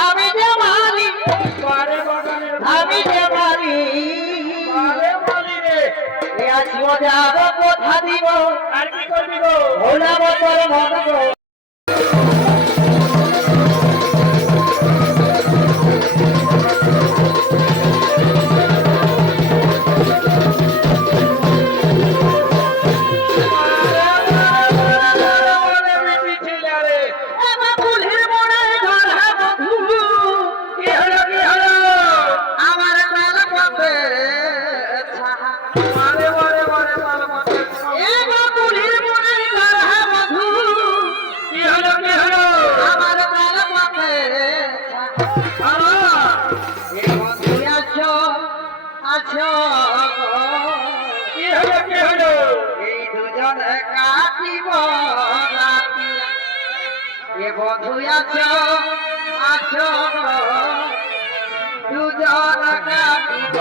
আমি যে মালি আমি যে মালি এ আছি যাব কথা দিব আর কি করবি গো? ভোলাব তোর মন গো বধু আছো আছো দুজন কাটিব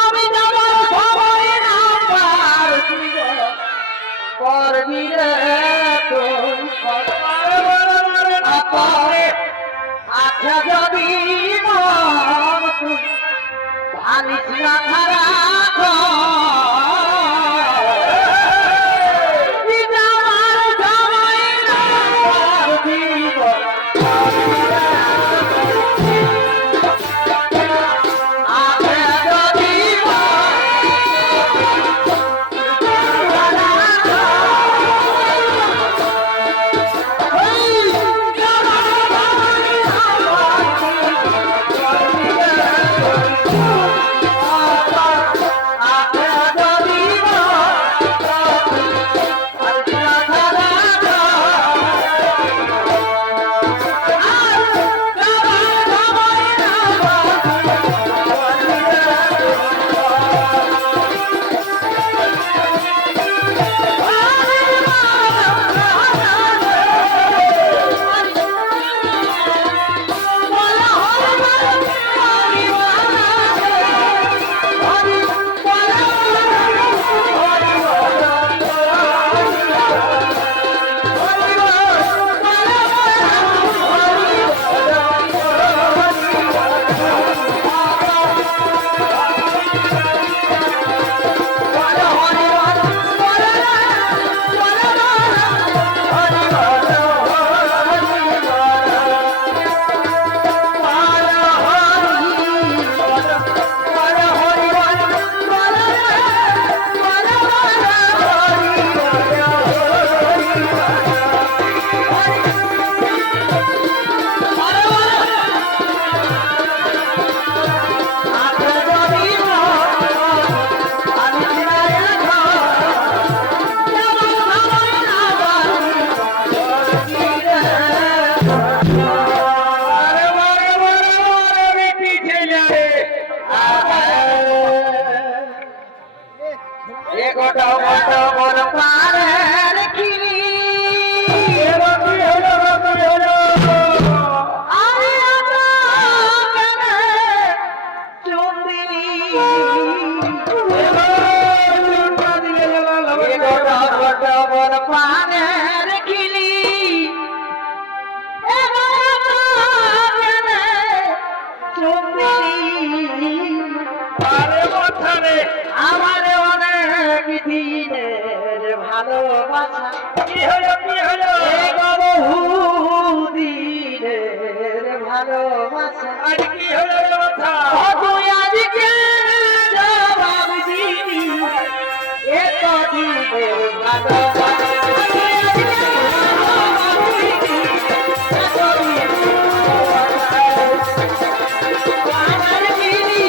আমি যাবার সবাই নাম্বার করবি রে আচ্ছা যদি ভালিস না খারা এ গো বহুদিনের ভালোবাসা ও তুই আজকে জবাব দিবি এতদিনের ভালোবাসা তুই আজকে জবাব দিবি এতদিনের ভালোবাসা আমার গিরি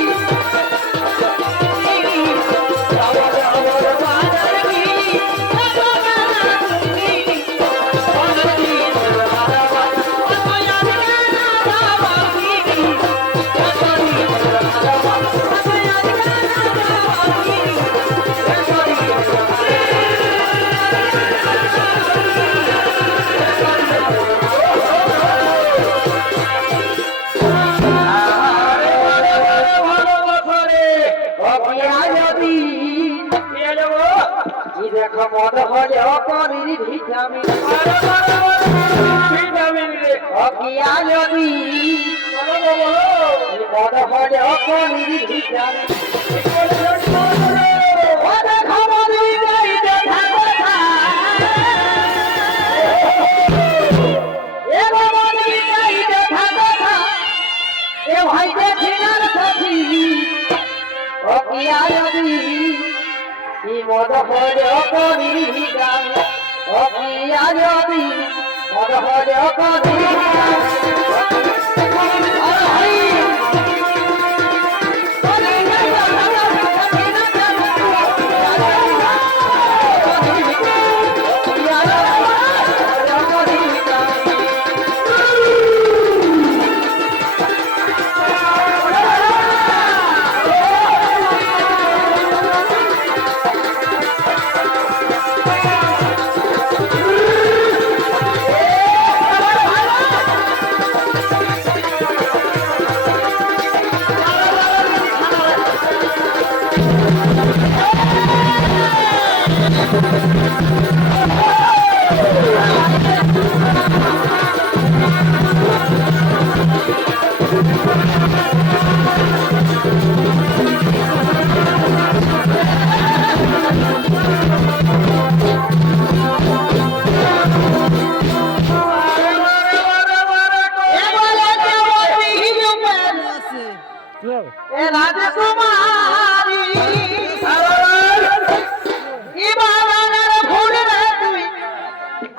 দেখো মদ হলে অপরির ভিটামিন অকিয়া যদি মদ হলে অপরির ভিটামিন ও দেখো মদির গাইতে থাকো এ মদির গাইতে থাকো এ ভাই দেখিনার সাথী অকিয়া যদি মদ হলে অপরির ভিটামিন অকিয়া যদি মদ হলে অপরির রাজকুমারী ফুল রে তুই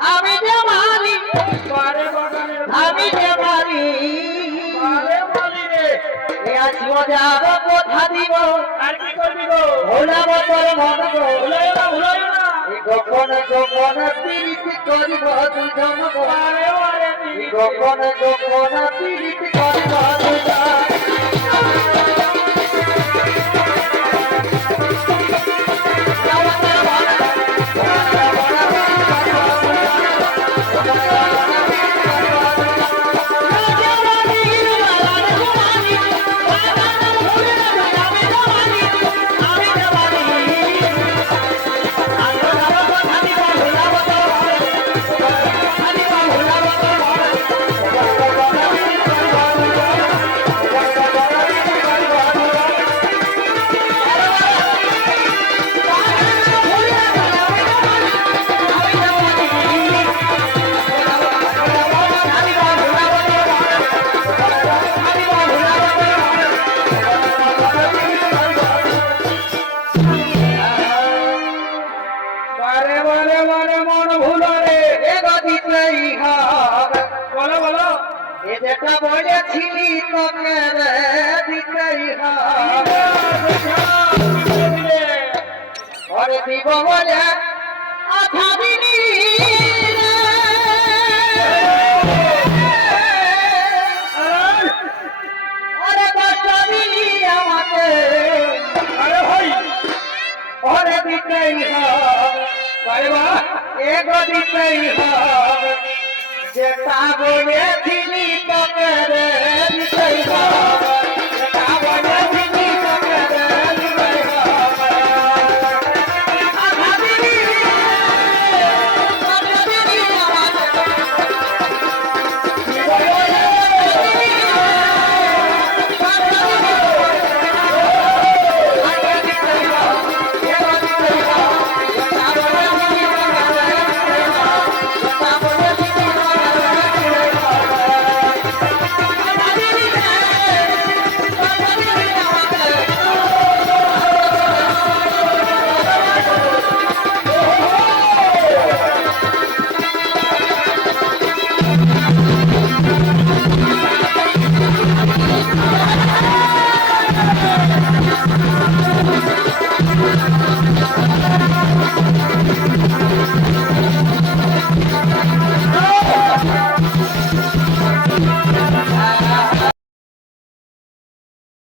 আমি যে মালি আমি যে মালি যাব কথা দিব আর কি করবি গো? ভোলাব তোর মন গো ভুলাইও না। গোপন গোপন পীড়িত করিব দুজন গো আরে আরে দিদি। গোপন গোপন পীড়িত করিব দুজন যেটা বলেছিলি তোকে দিতেই হবে দিব বলে আধা দিনই আরে দশটা দিনই আমাকে ওরে দিতেই হবে এগো দিতেই হবে যেটা বলেছিলি তোকে